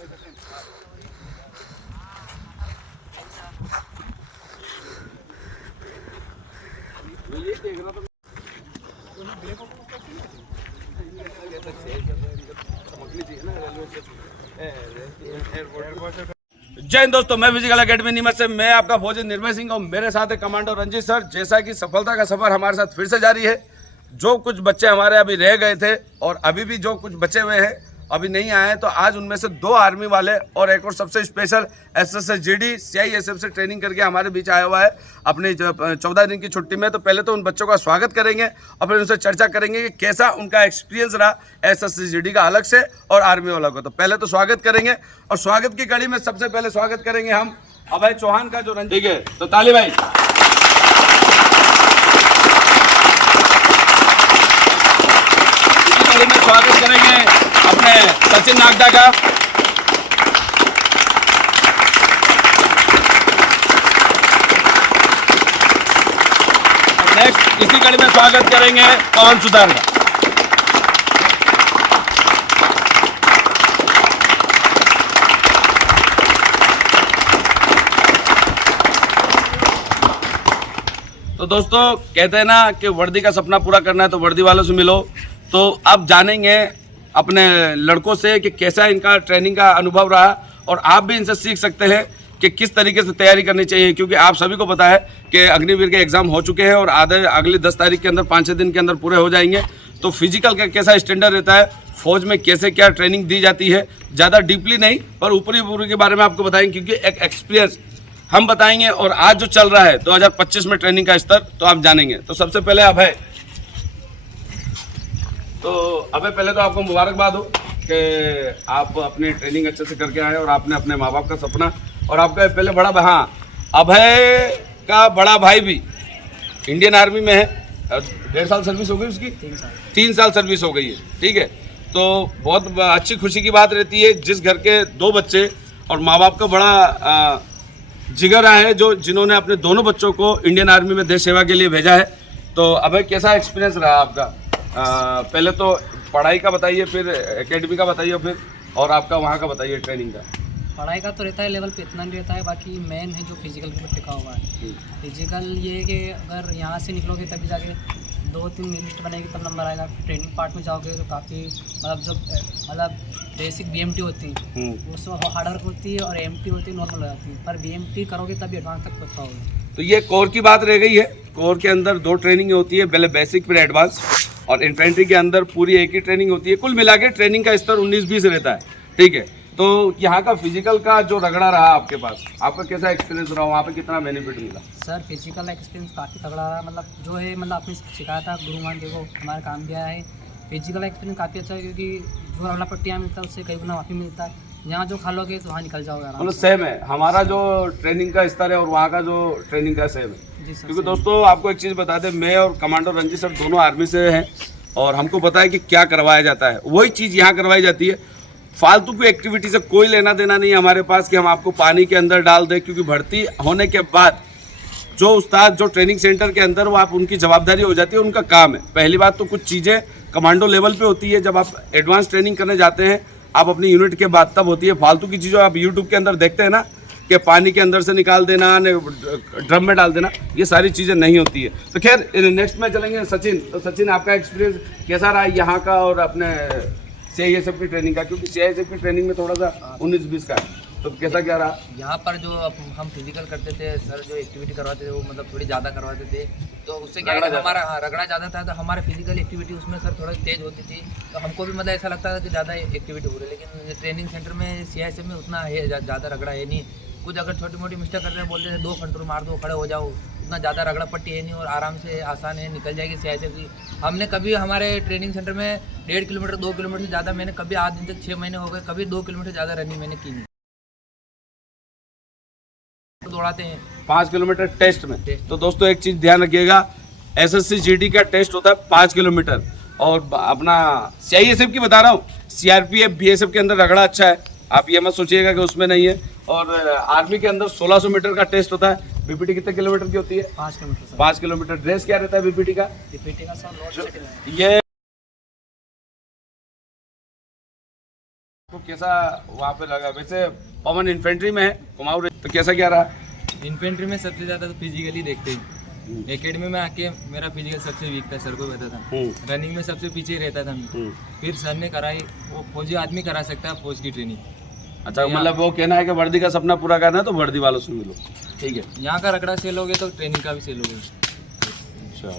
जय हिंद दोस्तों, मैं फिजिकल एकेडमी नीमच से मैं आपका फौजी निर्मय सिंह और मेरे साथ है कमांडो रंजीत सर। जैसा कि सफलता का सफर हमारे साथ फिर से जारी है। जो कुछ बच्चे हमारे अभी रह गए थे और अभी भी जो कुछ बचे हुए हैं अभी नहीं आए हैं, तो आज उनमें से 2 आर्मी वाले और एक और सबसे स्पेशल SSGD CISF से ट्रेनिंग करके हमारे बीच आया हुआ है अपनी 14 दिन की छुट्टी में। तो पहले तो उन बच्चों का स्वागत करेंगे और फिर उनसे चर्चा करेंगे कि कैसा उनका एक्सपीरियंस रहा SSGD का अलग से और आर्मी वाला का। तो पहले तो स्वागत करेंगे और स्वागत की कड़ी में सबसे पहले स्वागत करेंगे हम अभय चौहान का, जो ठीक है। तो ताली भाई। इसी कड़ी में स्वागत करेंगे अपने सचिन नागदा का। नेक्स्ट इसी कड़ी में स्वागत करेंगे पवन सुधार का। तो दोस्तों कहते हैं ना कि वर्दी का सपना पूरा करना है तो वर्दी वालों से मिलो। तो अब जानेंगे अपने लड़कों से कि कैसा इनका ट्रेनिंग का अनुभव रहा और आप भी इनसे सीख सकते हैं कि किस तरीके से तैयारी करनी चाहिए, क्योंकि आप सभी को पता है कि अग्निवीर के एग्ज़ाम हो चुके हैं और अगली 10 तारीख के अंदर 5-6 दिन के अंदर पूरे हो जाएंगे। तो फिजिकल का कैसा स्टैंडर्ड रहता है, फौज में कैसे क्या ट्रेनिंग दी जाती है, ज़्यादा डीपली नहीं पर ऊपरी के बारे में आपको बताएंगे, क्योंकि एक एक्सपीरियंस हम बताएंगे। और आज जो चल रहा है 2025 में ट्रेनिंग का स्तर तो आप जानेंगे। तो सबसे पहले अभय, तो अबे पहले तो आपको मुबारकबाद हो कि आप अपनी ट्रेनिंग अच्छे से करके आए और आपने अपने माँ बाप का सपना और आपका पहले बड़ा, हाँ अभय का बड़ा भाई भी इंडियन आर्मी में है। 1.5 साल सर्विस हो गई उसकी, 3 साल सर्विस हो गई है, ठीक है। तो बहुत अच्छी खुशी की बात रहती है जिस घर के 2 बच्चे और माँ बाप का बड़ा जिगर है जो जिन्होंने अपने दोनों बच्चों को इंडियन आर्मी में देश सेवा के लिए भेजा है। तो अभय कैसा एक्सपीरियंस रहा आपका? पहले तो पढ़ाई का बताइए, फिर एकेडमी का बताइए, फिर और आपका वहाँ का बताइए ट्रेनिंग का। पढ़ाई का तो रहता है लेवल पे, इतना नहीं रहता है। बाकी मेन है जो फिजिकल के ऊपर टिका हुआ है। फिजिकल ये है कि अगर यहाँ से निकलोगे तभी जाके 2-3 लिस्ट बनेगी तब नंबर आएगा। ट्रेनिंग पार्ट में जाओगे तो काफ़ी मतलब बेसिक BMT होती है, उसमें हार्ड वर्क होती है, और MT होती है नॉर्मल हो जाती है। पर BMT करोगे तभी एडवांस तक पहुँच पाओगे। तो ये कोर की बात रह गई है। कोर के अंदर 2 ट्रेनिंग होती है, पहले बेसिक फिर एडवांस, और इन्फेंट्री के अंदर पूरी एक ही ट्रेनिंग होती है। कुल मिला के ट्रेनिंग का स्तर 19-20 रहता है, ठीक है। तो यहाँ का फिजिकल का जो रगड़ा रहा आपके पास, आपका कैसा एक्सपीरियंस रहा, वहाँ पे कितना बेनिफिट मिला? सर फिजिकल एक्सपीरियंस काफ़ी तगड़ा रहा, मतलब जो है मतलब आपने सिखाया था गुरुमान देखो हमारे काम दिया है। फिजिकल एक्सपीरियंस काफ़ी अच्छा है, क्योंकि जो अगला पट्टियाँ मिलता है उससे कई गुना माफ़ी मिलता है। यहाँ जो खा लोगे तो वहाँ निकल जाओगे आराम से। मतलब सेम है हमारा जो ट्रेनिंग का स्तर है और वहाँ का जो ट्रेनिंग का सेम है। जी सर। क्योंकि दोस्तों आपको एक चीज़ बता दें, मैं और कमांडो रंजीत सर दोनों आर्मी से हैं और हमको पता है कि क्या करवाया जाता है, वही चीज़ यहाँ करवाई जाती है। फालतू की एक्टिविटी से कोई लेना देना नहीं है हमारे पास कि हम आपको पानी के अंदर डाल दें, क्योंकि भर्ती होने के बाद जो उस्ताद जो ट्रेनिंग सेंटर के अंदर वो आप उनकी जवाबदारी हो जाती है, उनका काम है। पहली बात तो कुछ चीज़ें कमांडो लेवल पे होती है, जब आप एडवांस ट्रेनिंग करने जाते हैं आप अपनी यूनिट के बाद तब होती है। फालतू की चीज़ों आप यूट्यूब के अंदर देखते हैं ना कि पानी के अंदर से निकाल देना, ड्रम में डाल देना, ये सारी चीज़ें नहीं होती है। तो खैर नेक्स्ट में चलेंगे सचिन। तो सचिन आपका एक्सपीरियंस कैसा रहा यहाँ का और अपने CISF की ट्रेनिंग का? क्योंकि CISF की ट्रेनिंग में थोड़ा सा 19-20 का है, तो कैसा क्या रहा? यहाँ पर जो हम फिजिकल करते थे सर, जो एक्टिविटी करवाते थे वो मतलब थोड़ी ज़्यादा करवाते थे, तो उससे क्या है हमारा रगड़ा ज़्यादा था, तो हमारे फिजिकल एक्टिविटी उसमें सर थोड़ा तेज़ होती थी। तो हमको भी मतलब ऐसा लगता था कि ज़्यादा एक्टिविटी हो रही है, लेकिन ट्रेनिंग सेंटर में CISF में उतना है ज़्यादा रगड़ा है नहीं। कुछ अगर छोटी मोटी मिस्टेक करते हैं बोलते थे 2 कंट्रोल मार दो खड़े हो जाओ, उतना ज़्यादा रगड़ा पट्टी है नहीं और आराम से आसान है, निकल जाएगी CISF की। हमने कभी हमारे ट्रेनिंग सेंटर में 1.5 किलोमीटर 2 किलोमीटर से ज़्यादा मैंने कभी आज दिन तक 6 महीने हो गए कभी 2 किलोमीटर ज़्यादा रनिंग मैंने की नहीं। दौड़ाते हैं 5 किलोमीटर टेस्ट में। तो दोस्तों एक चीज़ ध्यान रखिएगा, SSGD का टेस्ट होता है 5 किलोमीटर, और अपना CISF की बता रहा हूँ, CRPF BSF के अंदर रगड़ा अच्छा है, आप ये मत सोचिएगा कि उसमें नहीं है। और आर्मी के अंदर 1600 मीटर का टेस्ट होता है। BPT कितने किलोमीटर की होती है? 5 किलोमीटर। 5 किलोमीटर। ड्रेस क्या रहता है BPT का? BPT का सर ये कैसा वहाँ पे लगा? वैसे पवन इन्फेंट्री में है, कुमाऊं तो कैसा क्या रहा? इन्फेंट्री में सबसे ज़्यादा तो फिजिकली देखते हैं। एकेडमी में आके मेरा फिजिकल सबसे वीक था, सर को पता था। रनिंग में सबसे पीछे रहता था मैं। फिर सर ने कराई, वो फौजी आदमी करा सकता है फौज की ट्रेनिंग। अच्छा, मतलब वो कहना है कि वर्दी का सपना पूरा करना है तो वर्दी वालों से मिलो, ठीक है। यहाँ का रगड़ा सेल हो गया तो ट्रेनिंग का भी सेल हो गया। चलो,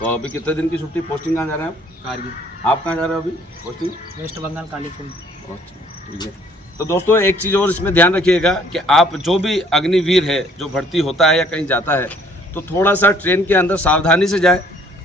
तो अभी कितने दिन की छुट्टी? पोस्टिंग कहाँ जा रहे हैं आप? कारगिल। आप कहाँ जा रहे हो अभी पोस्टिंग? वेस्ट बंगाल कालीकुंड। अच्छा, ठीक है। तो दोस्तों एक चीज़ और इसमें ध्यान रखिएगा कि आप जो भी अग्निवीर है जो भर्ती होता है या कहीं जाता है तो थोड़ा सा ट्रेन के अंदर सावधानी से जाए,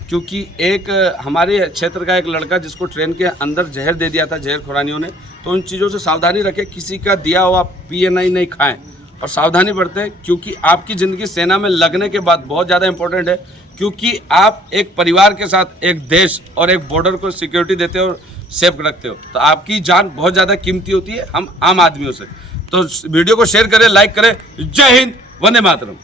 क्योंकि एक हमारे क्षेत्र का एक लड़का जिसको ट्रेन के अंदर जहर दे दिया था जहर खुरानियों ने, तो उन चीज़ों से सावधानी रखें। किसी का दिया हुआ पिए नहीं खाएं और सावधानी बरतें, क्योंकि आपकी ज़िंदगी सेना में लगने के बाद बहुत ज़्यादा इंपॉर्टेंट है, क्योंकि आप एक परिवार के साथ एक देश और एक बॉर्डर को सिक्योरिटी देते हो और सेफ रखते हो, तो आपकी जान बहुत ज़्यादा कीमती होती है हम आम आदमियों से। तो वीडियो को शेयर करें, लाइक करें। जय हिंद, वंदे मातरम।